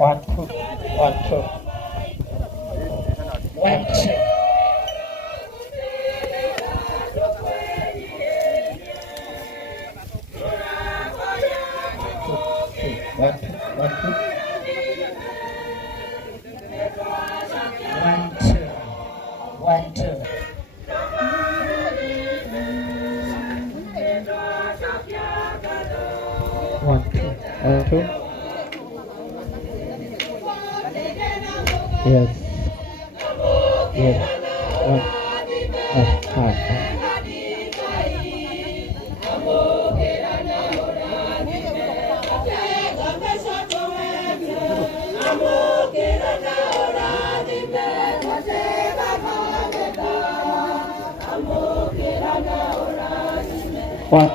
One, two, one, two. One, two. One, two, one, two. One, two, one, two. One, two, one, two. Yes. Yes. One. Hi. One.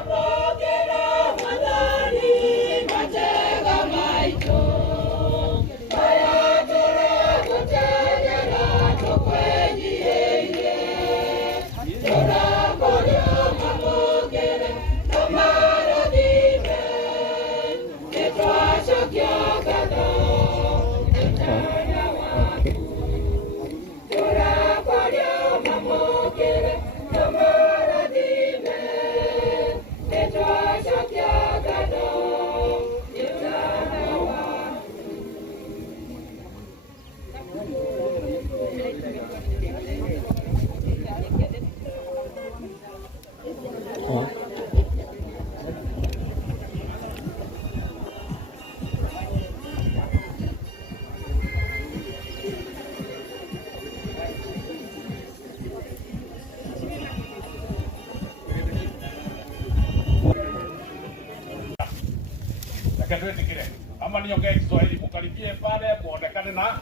Ama niongee Kiswahili, mkaribie pale muonekane na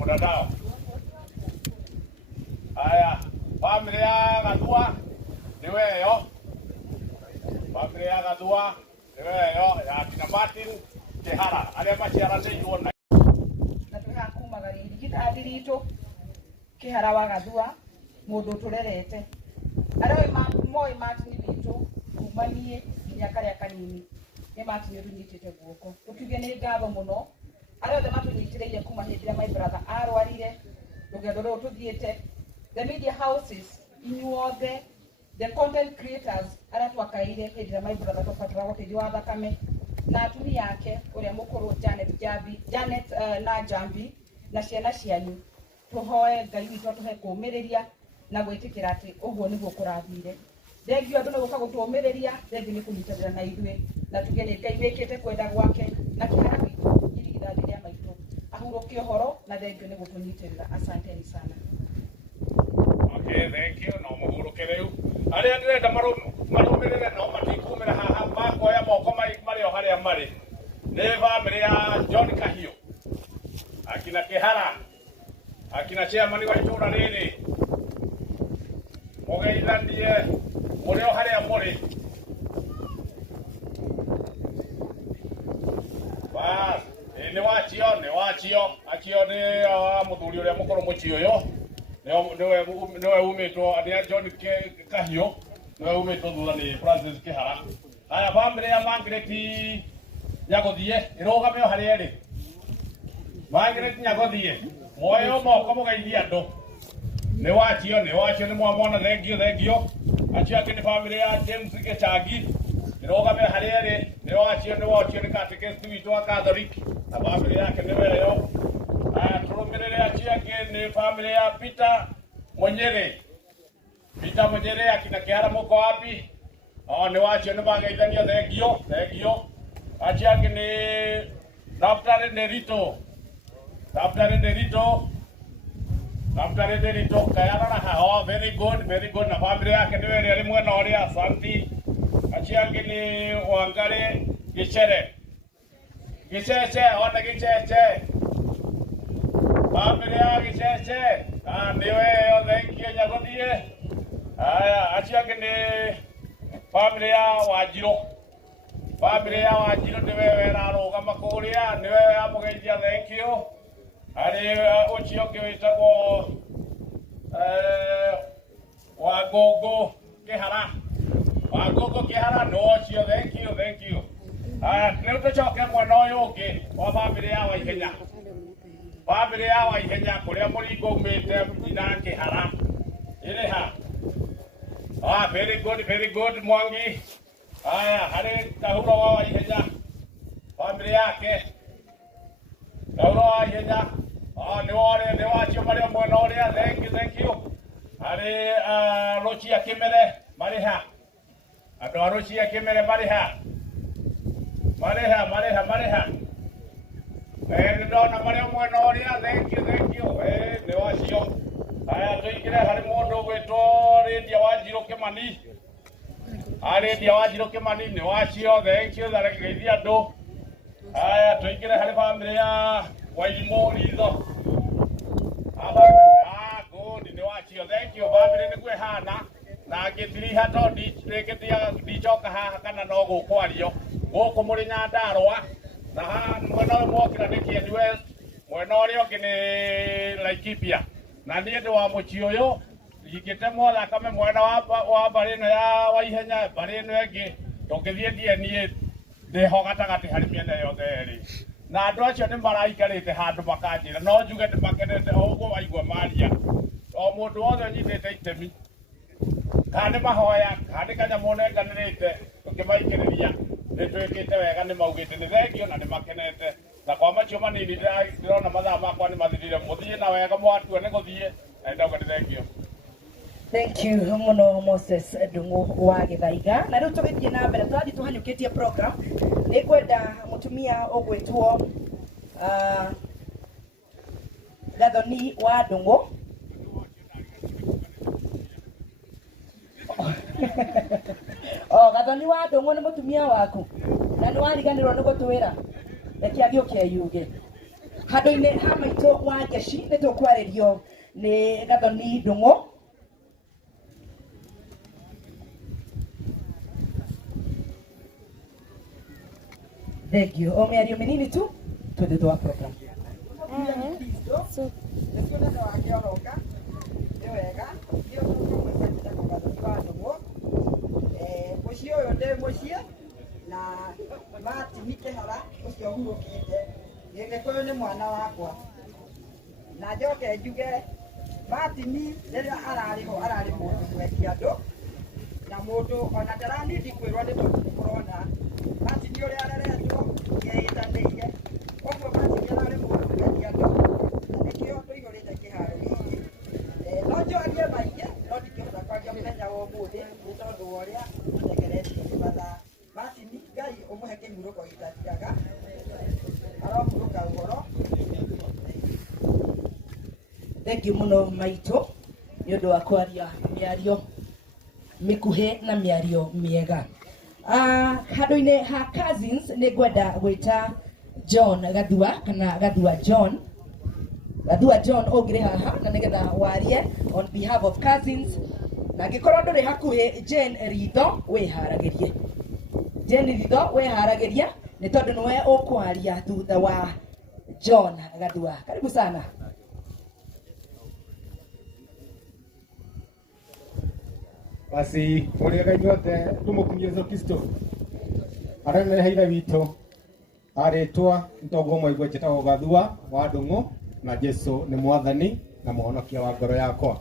mdadao. Haya, familia ya gathua ni weyo. Familia ya gathua ni weyo ya kina Martin kihara aria maciara nĩirio na tũrakumagara irigithathi ritũ kihara wa gathua mũndũ tũrerete arĩa moĩ Martin witũ kuma niĩ nginya karĩa kanini nĩ Martin ũnyitĩte guoko tũkiuge nĩ ngatho mũno arĩa othe matũnyitĩrĩire kuma hĩndĩ ĩrĩa my brother arwarire rũgendo rũrũ tũthiĩte the media houses inyuothe the content creators arĩa twakaire hĩndĩ ĩrĩa my brother tũbataraga ũteithio wa thakame na atumia yake ũrĩa mũkũrũ Janet na Jambi na ciana cianyu tũhoe Ngai witũ atũhe kũũmĩrĩria na gwĩtĩkĩra atĩ ũguo nĩguo kũrathire thengio andũ nĩgũka gũtũũmĩrĩria thengio nĩ kũnyitanĩra na ithuĩ na tuge nĩ Ngai wĩkĩte kwenda gwake na kihara witũ irigithathi rĩa maitũ ahurũkie ũhoro na thengio nĩ gũtũnyitĩrĩra asanteni sana. Okay, thank you. No mũhurũke rĩu arĩa ndĩrenda marũmĩrĩre no matikumĩra haha makoya moko marĩ o harĩa marĩ nĩ bamĩrĩ ya John Kahiũ akina kihara akina chairman wa itũũra rĩrĩ mũgeithanie mũrĩ o harĩa mũrĩ bas nĩ wacio acio nĩ mũthuri ũrĩa mũkũrũ mũciĩ ũyũ niwe umĩtwo nĩ John Kahiũ niwe umĩtwo thutha nĩ Francis kihara. Haya, bamĩrĩ ya Margaret Nyagũthiĩ ĩrũgame o harĩa ĩrĩ. Margaret Nyagũthiĩ moe moko mũgeithie andũ nĩ wacio nĩ mwamona thengio acio angĩ nĩ bamĩrĩ ya James Gĩchangi ĩrũgame harĩa ĩrĩ nĩ wacio nĩ katekesi witũ wa Catholic na bamĩrĩ yake nĩ weyo. Tũrũmĩrĩre acio angĩ nĩ bamĩrĩ ya Peter Munyere akina kihara mũko wapi nĩ wacio nĩ mageithanio thengio acio angĩ nĩ Dr. Nerito kayarora haha very good na bamĩrĩ yake nĩ wĩrĩ arĩ mwena ũrĩa asanti. Acio angĩ nĩ Wangari Gicece bamĩrĩ ya Gicece nĩ weyo thengio Nyagũthiĩ. Haya, acio angĩ nĩ bamĩrĩ ya Wanjirũ nĩ wewe ĩrarũgama kũrĩa nĩ wewe amũgeithia thengio. Harĩ ũcio ũngĩ wĩtagwo Wangũngũ kihara no cio thank you Leo tucoke mwena uyu ungi wa bamiri ya Waihenya. Bamiri ya Waihenya kuria muringo umite ina kihara. Ile ha. Very good Mwangi. Hari kahuro wa Waihenya. Bamiri yake. Kahuro wa Waihenya. Ni wacho mario mwena uria. Thank you. Hari rochi akimere mariha. Ado rochi akimere mariha. Mareha. Ndona mario mwena uria. Thank you. Ni wacio. Tuikire hari mundu gwitwo Redia Wanjiru Kimani. Redia Wanjiru Kimani ni wacio. Thank you tharageithia andu. Tuikire hari bamiri ya Wairimu Ritho. Good ni wacio. Thank you bamiri ni gwe hana na ngithiriha to ndicoka haha kana no gukwario guku muri Nyandarua na mwena mwokira ni Kieni West mwena uria ungi ni Laikipia na nie ndi wa muci uyu ingite thakame mwena wa mbari ino ya Waihenya mbari ino ingi tungithie ndienie ndiho gatagati hari miena yothe eri na andu acio ni maraikarite handu makanjira no njuge ndi makenete uguo waigua maria o mundu wothe nyitite itemi kandi mahoya kandi kanyamu nenganirite tukimaikiriria nitwikite wega ni maugite ni thengio na ni makenete na kwa macio manini ndirona mathaa makwa ni mathirire muthie na wega mwatua ni guthie na ndauga ni thengio. Thank you muno Moses Ndungu wa Githaiga na riu tugithie na mbere twathi tuhanyukitie program ni kwenda mutumia ogwitwo Gathoni wa Ndungu Gathoni wa Ndungu ni mutumia waku na ni wariganirwo ni gutwira reke agioke yuge handu-ini ha maitu wa Jeshi ni tukwaririo ni Gathoni Ndungu. Thank you. Omiario menini tu twende twa program. So ndio ndio wangeoroka. Ndio wega. Ndio tukumweza kwa Gathoni Ndungu. Mucio uyu ndi mucie na mati mikihara ucio hurukite. Gĩgĩkũyũ ni mwana wakwa. Na njoke njuge Martin rĩrĩa ararĩ mũndũ mwekia andũ na mũndũ ona ndaranindi kwĩrwo nĩ tũkũrona Martin ũrĩa areretwo yeĩtanĩire ũguo Martin ararĩ mũndũ mwekia andũ na nĩkĩo tũihũrĩte kĩharo gĩkĩ no njorie maingĩ no ndingĩhota kwaria mũthenya wa ũmũthĩ nĩ tondũ wa ũrĩa tũtegeretie nĩ mathaa. Martin Ngai ũmũhe kĩhurũko gĩtathiraga arohurũka ũhoro. Thank you muno maitu ni undu wa kwaria miario mikuhe na miario miega. Handu-ini ha cousins ni ngwenda gwita John Gathua kana Gathua John. Gathua John ogire haha na nigetha warie on behalf of cousins na gikorwo nduri hakuhi Jane Ritho wiharagirie. Jane Ritho wiharagiria ni tondu niwe ukwaria thutha wa John Gathua. Karibu sana. Basi muliga inyuothe tumukumie Yesu Kristo arene haitha witu aritwa ntogo mwaigwa njitagwo Gathua wa Ndungu na Jesu ni mwathani na muhonokia wa ngoro yakwa.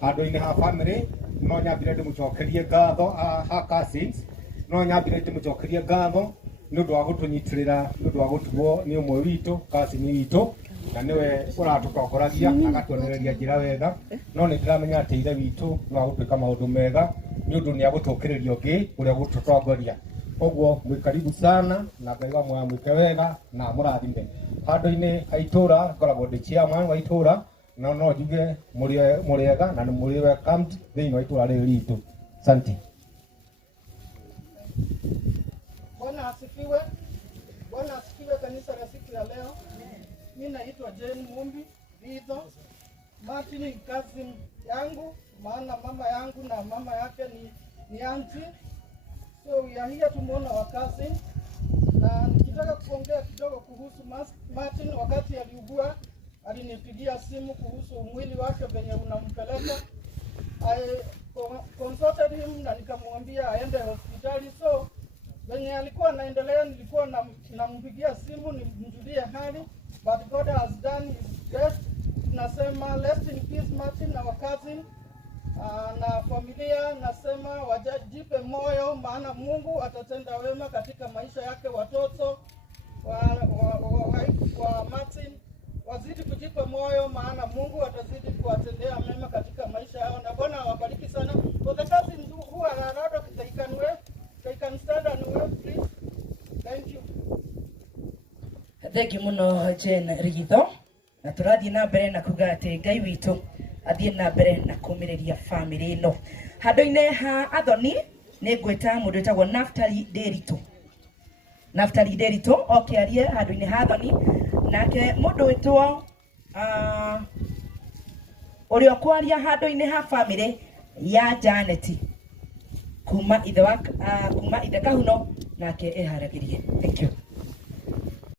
Handu-ini ha family no nyambire ndimucokerie ngatho ha cousins no nyambire ndimucokerie ngatho ni undu wa gutunyitirira ni undu wa gutuo ni umwe witu cousin witu na niwe uratutongoragia agatuonereria njira wega no ni ndiramenya ati ithe witu no agutwika maundu mega ni undu ni agutukiriria ungi uria gututongoria. Koguo mwikaribu sana na Ngai wa moyo mwike wega na murathime. Handu-ini haitura koragwo ndi chairman wa itura na no njuge muriega na ni muri welcomed thiini wa itura riri ritu. Asante. Bwana asifiwe. Bwana asifiwe kanisa la siku ya leo. Mimi naitwa Jane Mumbi Ritho. Martin ni cousin yangu, maana mama yangu na mama yake ni auntie. So we are here to mourn our cousin. Na nikitaka kuongea kidogo kuhusu Martin, wakati aliugua alinipigia simu kuhusu mwili wake venye unampeleka. I consulted him na nikamwambia aende hospitali. So Venye alikuwa anaendelea nilikuwa nampigia simu nimjulie hali, but God has done his best. Tunasema rest in peace Martin, our cousin. Na familia nasema wajipe moyo, maana Mungu atatenda wema katika maisha yake. Watoto wa Martin wazidi kujipa moyo, maana Mungu atazidi kuwatendea mema katika maisha yao, na Bwana awabariki sana. For the cousins who are around, they can stand and wave, please. Thank you. Thank you muno Jane Rigitho. Na turathi na mbere na kuga ati Ngai witu athie na mbere na kumiriria family ino. Handu-ine ha athoni ni ngweta mundu etagwo Naftali Nderitu. Naftali Nderitu okiarie handu-ine ha athoni, nake mundu wetwo uri okwaria handu-ine ha family ya Janet kuma ithe Kahuno, nake eharagirie. Thank you.